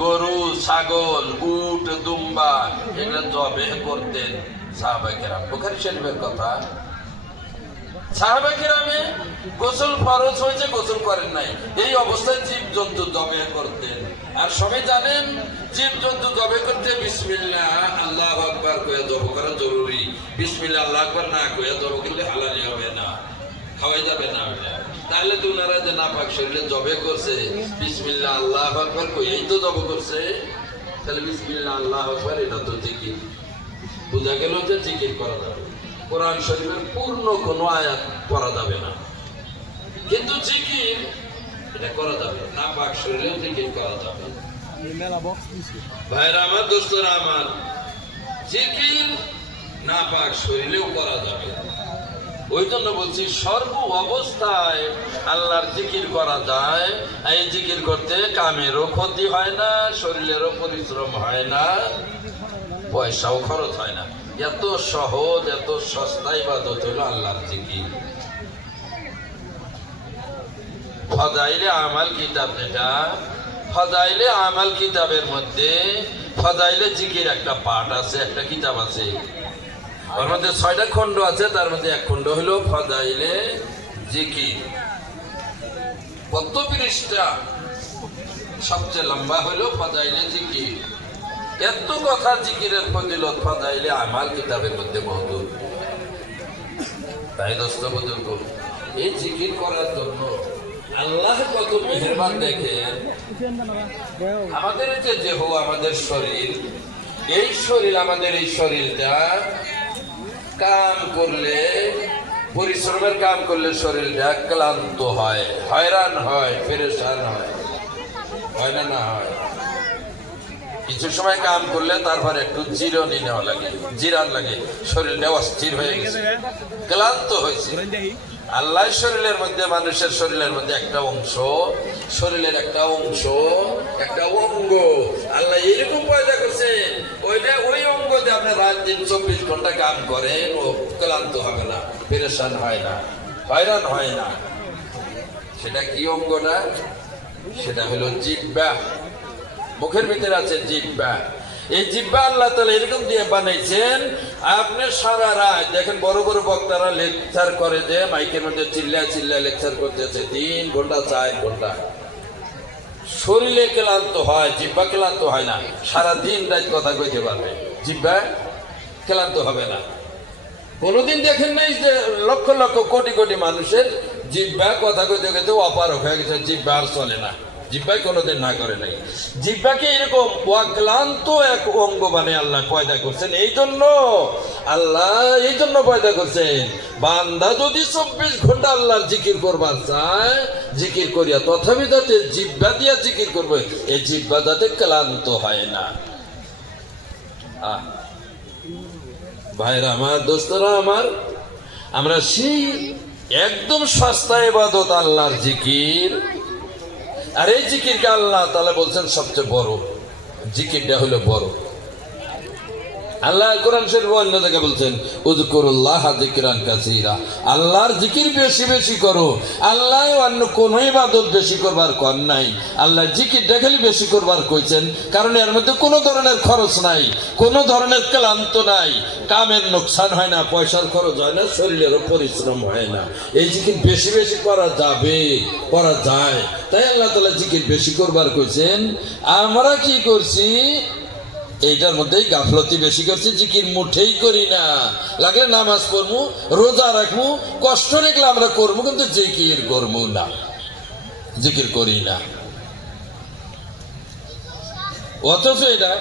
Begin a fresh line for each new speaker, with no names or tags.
গরু, ছাগল, উট, দুম্বা, এগুলো জবে করতেন সাহাবাই কেরাম। বোখারি শরীফের কথা। সাহাবাকিরামে গোসল ফরজ হয়েছে, গোসল করেন নাই। এই অবস্থায় জীব জন্তু জবে করতেন আর সবাই জানেন জীব জন্তু জবে করতে বিসমিল্লাহ, আল্লাহ আকবার কয়ে জব করা জরুরি। বিসমিল্লাহ, আল্লাহ আকবার না কয়ে জব করলে হালালি হবে না, খাওয়াই যাবে না তাহলে তো ওনারা যে না পাক শরীরে জবে করছে বিসমিল্লাহ আল্লাহ আকবার কইই তো জব করছে। তাহলে বিসমিল্লাহ আল্লাহ আকবার এটা তো জিকির। বোঝা গেল যে জিকির করা যাবে কোরআন শরীফের পূর্ণ কোনো আয়াত পড়া যাবে না। কিন্তু জিকির এটা করা যাবে না। পাক শরীরেও জিকির করা যাবে ভাইরা আমার দোস্তরা আমার জিকির না পাক শরীরেও করা যাবে ওই জন্য বলছি, সর্ব অবস্থায় আল্লাহর জিকির করা যায়। এই জিকির করতে কামেরও ক্ষতি হয় না, শরীরেরও পরিশ্রম হয় না, পয়সাও খরচ হয় না। এত সহজ, এত সস্তা ইবাদত হলো আল্লাহর জিকির। ফজাইলে আমাল কিতাব যেটা, ফজাইলে আমাল কিতাবের মধ্যে, ফজাইলে জিকির একটা পাঠ আছে, একটা কিতাব আছে। ওর মধ্যে ছয়টা খণ্ড আছে, তার মধ্যে এক খণ্ড হলো ফজাইলে জিকির। কত পৃষ্ঠা সবচেয়ে লম্বা হলো ফজাইলে জিকির। এত কথা জিকিরের ফজিলত ফজাইলে আমাল কিতাবের মধ্যে মহজুদ তাই দোস্ত বুজুর্গ, এই জিকির করার জন্য আল্লাহ কত মেহরবান দেখেন। আমাদের যে দেহ, আমাদের শরীর, এই শরীর, আমাদের এই শরীরটা কাম করলে, পরিশ্রমের কাম করলে শরীরটা ক্লান্ত হয়, হয়রান হয়, পেরেশান হয়। না না হয়? কিছু সময় কাম করলে তারপর একটু জিরনি নেওয়া লাগে, জিরান লাগে, শরীরটা অস্থির হয়ে গেছে। ক্লান্ত হয়েছে। আল্লাহ শরীরের মধ্যে, মানুষের শরীরের মধ্যে একটা অংশ, শরীরের একটা অংশ, একটা অঙ্গ। আল্লাহ এরকম পয়দা করছে, ওইটা ওই অঙ্গ দিয়ে আপনি রাত দিন চব্বিশ ঘণ্টা কাম করেন, ও ক্লান্ত হবে না, পেরেশান হয় না, হয়রান হয় না। সেটা কি অঙ্গটা? সেটা হলো জিব্বা মুখের ভিতরে আছে জিব্বা এই জিব্বা আল্লাহ তালা এরকম দিয়ে বানাইছেন, আপনি সারা রাত, দেখেন বড় বড় বক্তারা লেকচার করে যে, মাইকের মধ্যে চিল্লা চিল্লা লেকচার করতেছে, তিন ঘণ্টা, চার ঘণ্টা। শরীরে ক্লান্ত হয়, জিব্বা ক্লান্ত হয় না, সারা দিন রাত কথা কইতে পারবে। জিব্বা ক্লান্ত হবে না। কোনোদিন দেখেন নাই যে লক্ষ লক্ষ কোটি কোটি মানুষের জিব্বা কথা কইতে কইতে অপারক হয়ে গেছে, জিব্বা আর চলে না। জিব্বাই কোনোদিন না করে নাই। জিব্বাকে এরকম অক্লান্ত এক অঙ্গ মানে আল্লাহ পয়দা করছেন। এই জন্য আল্লাহ এই জন্য পয়দা করছেন। বান্দা যদি চব্বিশ ঘণ্টা আল্লাহর জিকির করবার চায়, জিকির করিয়া তথাপি যাতে জিব্বা দিয়া জিকির করবে, এই জিব্বা যাতে ক্লান্ত হয় না। ভাইরা আমার, দোস্তরা আমার, আমরা সেই একদম সস্তা এবাদত আল্লাহর জিকির আর এই জিকিরকে আল্লাহ তালা বলছেন সবচেয়ে বড়। জিকিরটা হলো বড়। আল্লাহ কোরআন শরীফ অন্য জায়গায় বলছেন, উযকুরুল্লাহ যিকরান কাসীরা। আল্লাহর জিকির বেশি বেশি করো। আল্লাহ অন্য কোন ইবাদত বেশি করবার কর নাই। আল্লাহ জিকিরটা খালি বেশি করবার কইছেন, কারণ এর মধ্যে কোনো ধরনের খরচ নাই, কোনো ধরনের ক্লান্ত নাই। কামের নোকসান হয় না, পয়সার খরচ হয় না, শরীরেরও পরিশ্রম হয় না। এই জিকির বেশি বেশি করা যাবে, করা যায়। তাই আল্লাহ তালা জিকির বেশি করবার কইছেন, আমরা কি করছি? এইটার মধ্যেই গাফলতি বেশি করছি, জিকির মুঠেই করি না। লাগলে নামাজ পড়ব রোজা রাখব কষ্ট রেখলে আমরা করব কিন্তু জিকির করব না। জিকির করি না। অথচ এটা